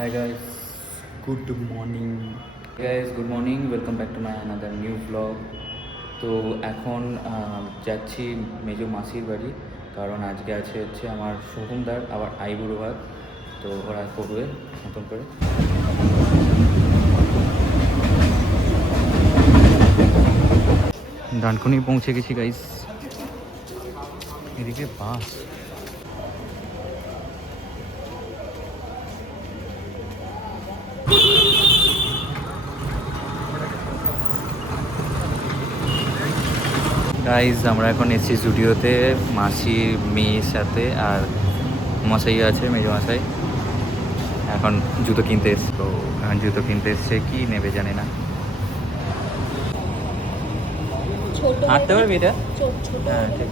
Hi guys, good morning. Guys, good morning. Welcome back to my another new vlog. তো এখন যাচ্ছি মেজো মাসির বাড়ি, কারণ আজকে হচ্ছে আমার সোহমদার আবার আইবুড়ো ভাত। তো ওরা করবে নতুন করে। ডানকুনি পৌঁছে গেছি গাইস। এদিকে বাস। গাইজ আমরা এখন এসেছি স্টুডিওতে মাসির মেয়ের সাথে, আর মশাই আছে মেজো মশাই। এখন জুতো কিনতে এসছে, তো এখন জুতো কিনতে এসছে, কি নেবে জানি না। হাঁটতে পারবি এটা? হ্যাঁ ঠিক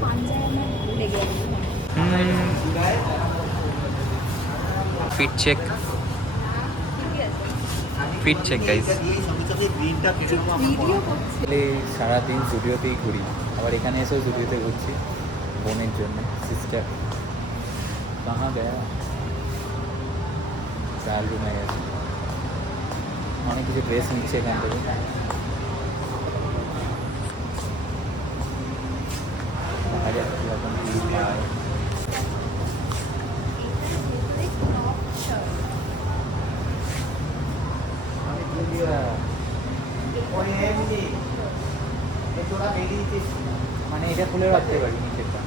fit check, fit check guys. সারাদিন স্টুডিওতেই ঘুরি, আবার এখানে এসেও স্টুডিওতে ঘুরছি বোনের জন্য। সিস্টার কাহা গয়া? চাল রুমে গেছে, অনেক কিছু ড্রেস নিচ্ছে এখান থেকে। দেখা যাক কীরকম কী পায়। মানে এটা খুলে রাখতে পারি নিচেরটা।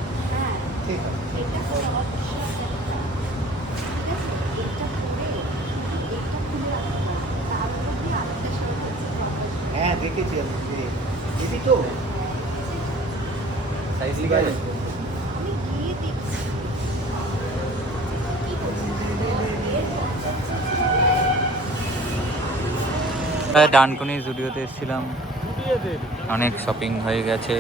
হ্যাঁ দেখেছি দিদি, তো সাইজ লিখা আছে। ডানকুনি স্টুডিওতে এসেছিলাম, অনেক শপিং হয়ে গেছে।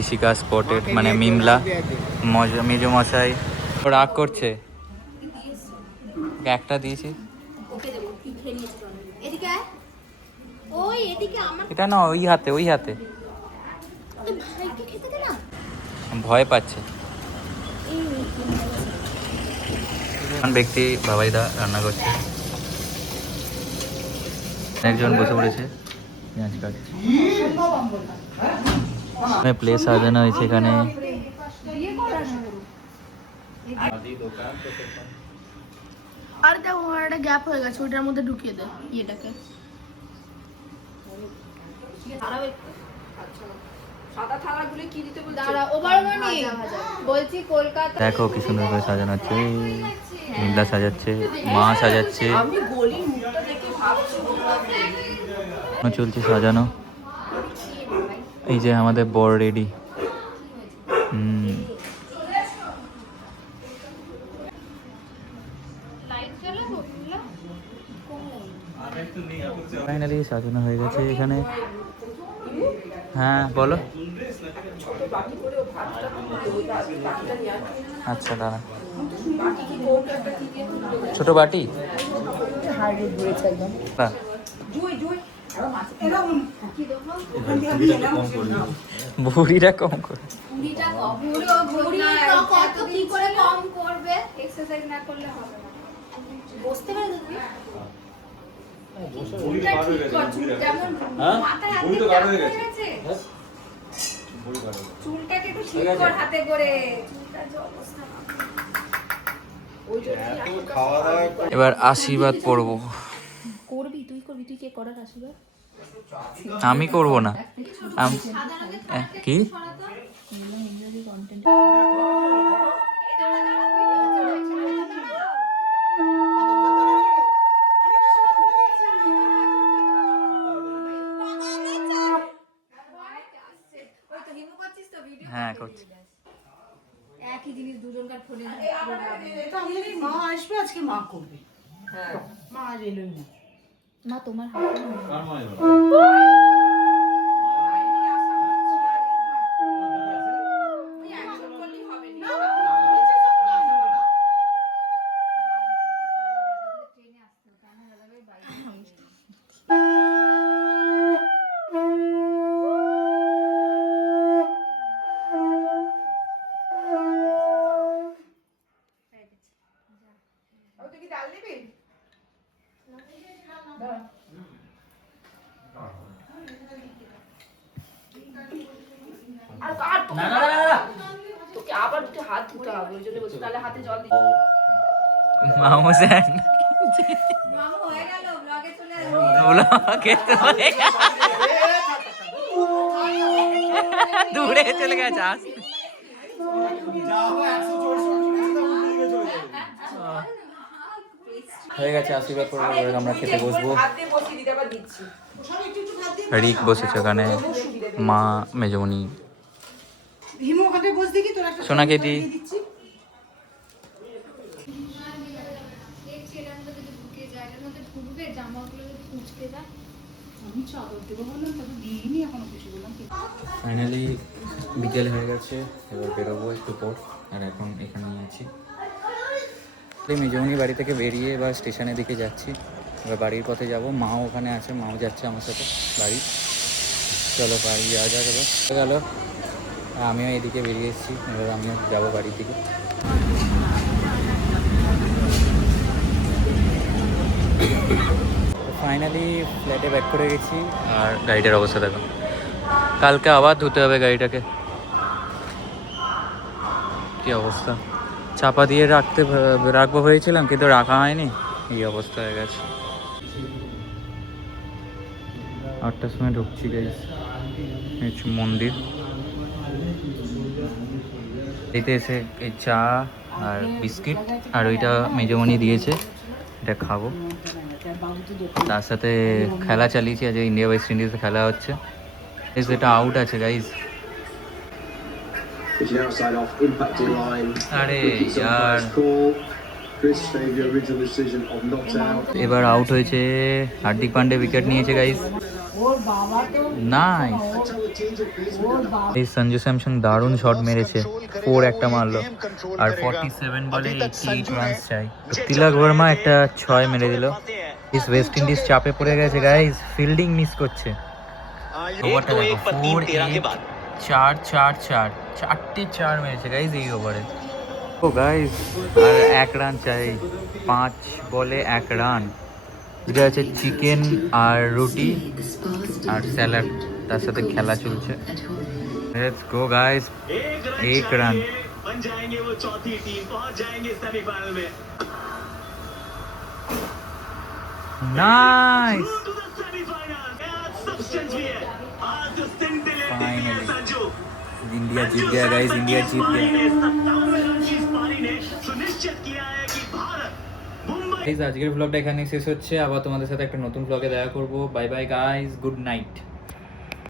ঋষিকা স্পটেড মানে মিমলা মেজো মশাই রাগ করছে, একটা দিয়েছি। এটা না, ওই হাতে ওই হাতে ভয় পাচ্ছে। ব্যক্তি বাবাইদা রান্না করছে, একজন বসে পড়েছে পেঁয়াজ কাটছে। প্লেস সাজানো হয়েছে এখানে। আর দেখো একটা গ্যাপ হয়ে গেছে, ওটার মধ্যে ঢুকিয়ে দে ইয়েটাকে। দেখো কি সুন্দর করে সাজানো হচ্ছে, মিমলা সাজাচ্ছে, মা সাজাচ্ছে, চলছে সাজানো। এই যে আমাদের বর রেডি। ফাইনালি সাজানো হয়ে গেছে এখানে। হ্যাঁ বলো। আচ্ছা দাঁড়া, ছোট বাটি। ভুড়িটা কম করে, এবার আশীর্বাদ পড়বো। করবি তুই, করবি তুই, কে করার আশীর্বাদ? আমি করবো না। কি হ্যাঁ করছি। একই জিনিস দুজনকার ফোনে। মা আসবে আজকে, মা করবে। হ্যাঁ মা আজ এলোই না। মা তোমার হাতে ডাল দিবি? আর কাট না না না না তোকে আবার উঠে হাত ধুতে হবে ওই জন্য বলছি তাহলে হাতে জল দিই মামুসান ব্লগে দূরে চলে গেছে আসতে হয়ে গেছে আশীর্বাদ করে এবার আমরা খেতে বসবো রিক বসেছে ওখানে মা মেজমণি হিমু ওখানে বস দেখি তোর একটা সোনাকে দি দিচ্ছি। আমি চাদর দেবো বললাম তাকে দিইনি এখনো কিছু বললাম কি ফাইনালি বিকেল হয়ে গেছে এবার বেরোবো একটু পর আর এখন এখানেই আছি মেজমণি বাড়ি থেকে বেরিয়ে এবার স্টেশনের দিকে যাচ্ছি এবার বাড়ির পথে যাব মাও ওখানে আছে মাও যাচ্ছে আমার সাথে বাড়ি চলো বাড়ি যাওয়া যাক এবার হয়ে গেল আমিও এদিকে বেরিয়ে এসেছি এবার আমিও যাবো বাড়ির দিকে ফাইনালি ফ্ল্যাটে ব্যাক করে গেছি আর গাড়িটার অবস্থা দেখো কালকে আবার ধুতে হবে গাড়িটাকে কি অবস্থা চাপা দিয়ে রাখবো ভেবেছিলাম কিন্তু রাখা হয়নি এই অবস্থা হয়ে গেছে 8টার সময় ঢুকছি গাইস হচ্ছে মন্দির এতে এসে এই চা আর বিস্কিট আর ওইটা মেজমণি দিয়েছে এটা খাবো তার সাথে খেলা চালিয়েছি আজ ইন্ডিয়া ওয়েস্ট ইন্ডিজে খেলা হচ্ছে এটা আউট আছে guys It's an outside off impacted line. আরে It's a यार nice call. Chris made the original decision of not out. এবার আউট হয়েছে হার্দিক পান্ডে উইকেট নিয়েছে গাইস ওর বাবা তো nice That's how the teams will face. এই সঞ্জু স্যামসন দারুণ শট মেরেছে 4 একটা মারলো আর 47 বলে 88 রানস চাই তিলক ভার্মা একটা 6 মেরে দিল ইস ওয়েস্ট ইন্ডিজ চাপে পড়ে গেছে গাইস ফিল্ডিং মিস করছে ওভারটা দেখো 4 চারটে 4 মেরেছে গাইস এই ওভারে ও গাইস আর 1 রান চাই 5 বলে 1 রান এটা আছে চিকেন আর রুটি আর স্যালাড তার সাথে খেলা চলছে লেটস গো গাইস 1 রান बन जाएंगे वो चौथी टीम पहुंच जाएंगे सेमीफाइनल में नाइस टू द सेमीफाइनल आज सब्सटेंस भी है आज जो scintillating है Finally. संजू इंडिया जीत गया गाइस इंडिया जीत गया 57 रन की इस पारी ने सुनिश्चित किया है कि भारत मुंबई গাইস আজকের ব্লগটা এখানেই শেষ হচ্ছে আবার তোমাদের সাথে একটা নতুন ব্লগে দেখা করব bye bye guys good night